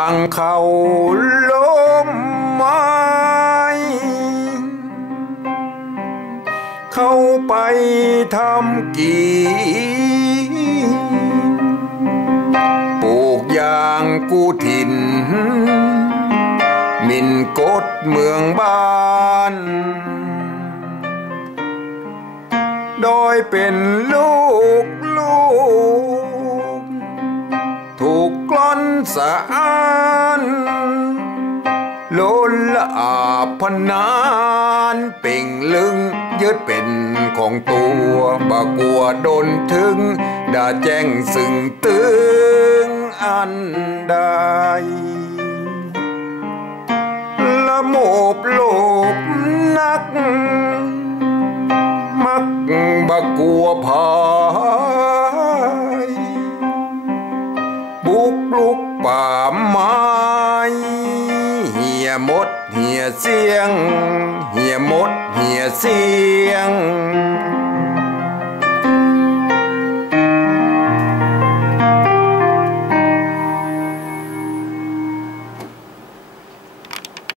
างเขาลมไม้เข้าไปทำกีปลูกยางกูถิ่น มินกดเมืองบ้านโดยเป็นลูก กกล้อนสะอานโลนละอาพนานเป่งลึงยึดเป็นของตัวบากัวโดนถึงด่าแจ้งซึ่งตึงอันใดละโมบโลบนัก มักบักกัวพา บุกลุกป่าไม้เหี่ย